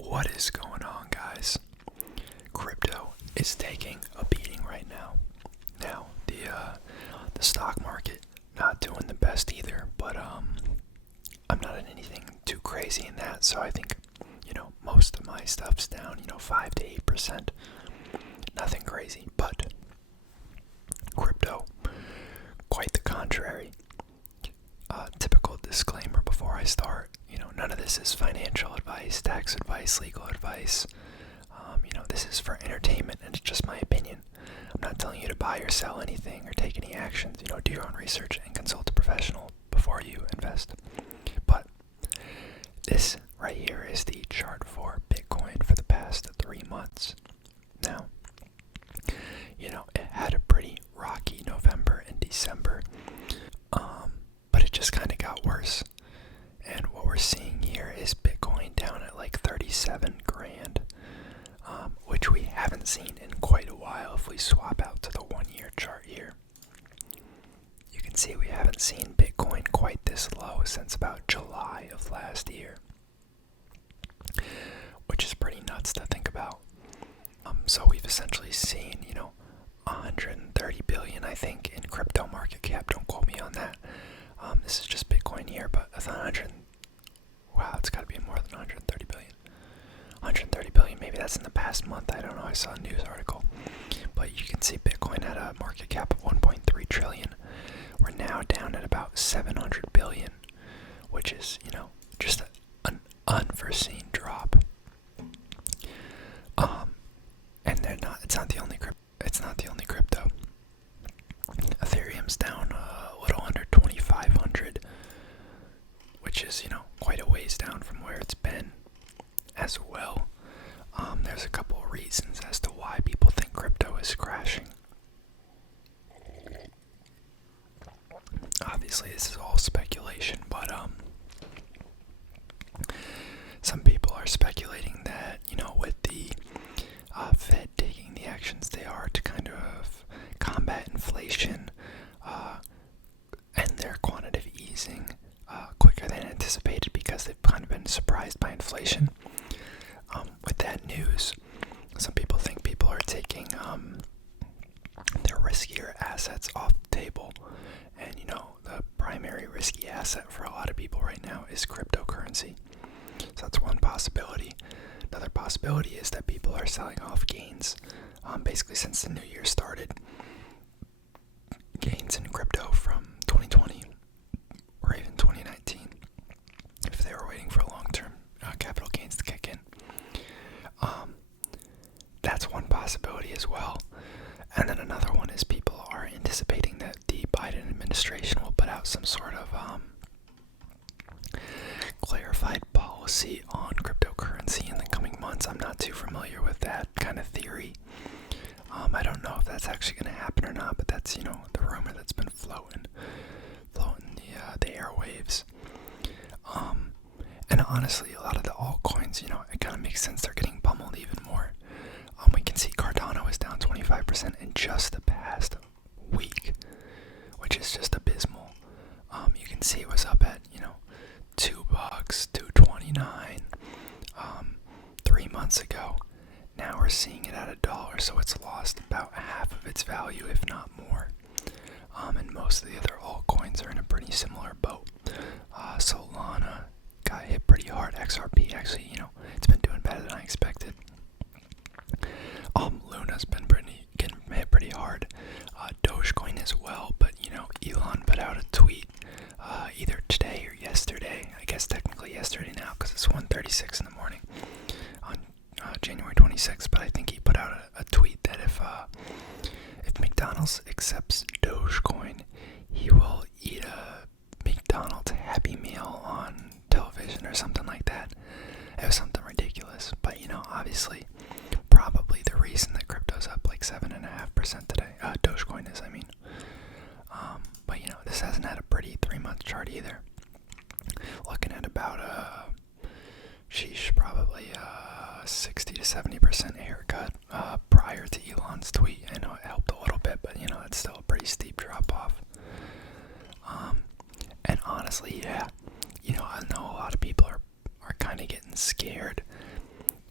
What is going on, guys? Crypto is taking a beating right now. Now, the stock market not doing the best either, but I'm not in anything too crazy in that, so I think, most of my stuff's down, 5 to 8%. Nothing crazy, but crypto, quite the contrary. Typical disclaimer before I start, none of this is financial advice, tax advice, legal advice. This is for entertainment and it's just my opinion. I'm not telling you to buy or sell anything or take any actions. Do your own research and consult a professional before you invest. But this right here is the chart for Bitcoin for the past 3 months. Now, it had a pretty rocky November and December, but it just kind of got worse. And what we're seeing here is Bitcoin down at like 37 grand, which we haven't seen in quite a while. If we swap out to the 1-year chart here, you can see we haven't seen Bitcoin quite this low since about July of last year, which is pretty nuts to think about. So we've essentially seen, 130 billion, I think, in crypto market cap. Don't quote me on that. This is just Bitcoin here, but wow, it's got to be more than 130 billion. 130 billion, maybe that's in the past month. I don't know. I saw a news article, but you can see Bitcoin had a market cap of 1.3 trillion. We're now down at about 700 billion, which is, just an unforeseen drop. And it's not the only crypto. Ethereum's down a little under 2,500, which is, quite a ways down from where it's been as well. There's a couple of reasons as to why people think crypto is crashing. Obviously, this is all speculation, but some people are speculating that, with the Fed taking the actions they are to kind of combat inflation and their quantitative easing quicker than anticipated because they've kind of been surprised by inflation. With that news, some people think people are taking their riskier assets off the table. And, the primary risky asset for a lot of people right now is cryptocurrency. So that's one possibility. Another possibility is that people are selling off gains, basically since the new year started. Gains in crypto from 2020 or even 2019, if they were waiting for long-term capital gains to kick in. That's one possibility as well. And then another one is people are anticipating that the Biden administration will put out some sort of clarified policy on cryptocurrency in the coming months. I'm not too familiar with that kind of theory. I don't know if that's actually going to happen or not, but that's, the rumor that's been floating the airwaves. And honestly, a lot of the altcoins, it kind of makes sense they're getting pummeled even more. We can see Cardano is down 25% in just the past week, which is just abysmal. You can see it was up at, $2, $2.29, 3 months ago. Now we're seeing it at $1, so it's lost about half of its value, if not more. And most of the other altcoins are in a pretty similar boat. Solana got hit pretty hard. XRP actually, it's been doing better than I expected. Luna's been getting hit pretty hard. Dogecoin as well, but Elon put out a tweet either today or yesterday. I guess technically yesterday now because it's 1:36 in the morning on January 26th. But I think he put out a tweet that if McDonald's accepts Dogecoin, he will eat a McDonald's Happy Meal on television or something like that. It was something ridiculous, but obviously, probably the reason that crypto's up like 7.5% today. Dogecoin is, I mean. But this hasn't had a pretty 3-month chart either. Looking at about probably 60 to 70% haircut prior to Elon's tweet. I know it helped a little bit, but it's still a pretty steep drop off. And honestly, yeah, I know a lot of people are kind of getting scared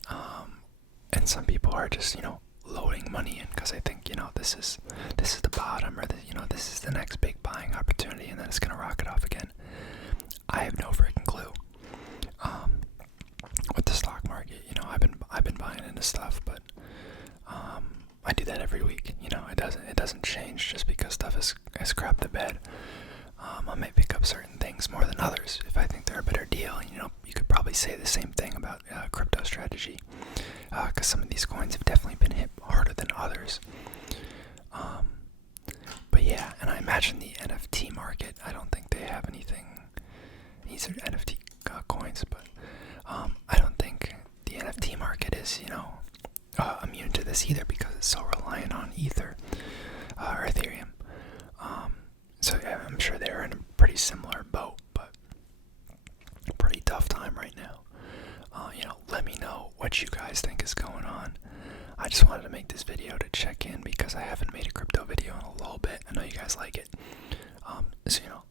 some people are just, loading money in because they think, this is the bottom, or this is the next big buying opportunity, and then it's gonna rocket off again. I have no freaking clue. With the stock market, I've been buying into stuff, but I do that every week. It doesn't change just because stuff is crap to bed. I may pick up certain things more than others if I think they're a better deal. You could probably say the same thing about crypto strategy, because some of these coins have definitely been hit harder than others. But yeah, and I imagine the NFT market, I don't think they have anything. These are NFT coins, but I don't think the NFT market is, immune to this either, because it's so reliant on Ether or Ethereum. So yeah, I'm sure they're in a pretty similar boat, but pretty tough time right now. Let me know what you guys think is going on. I just wanted to make this video to check in because I haven't made a crypto video in a little bit. I know you guys like it. So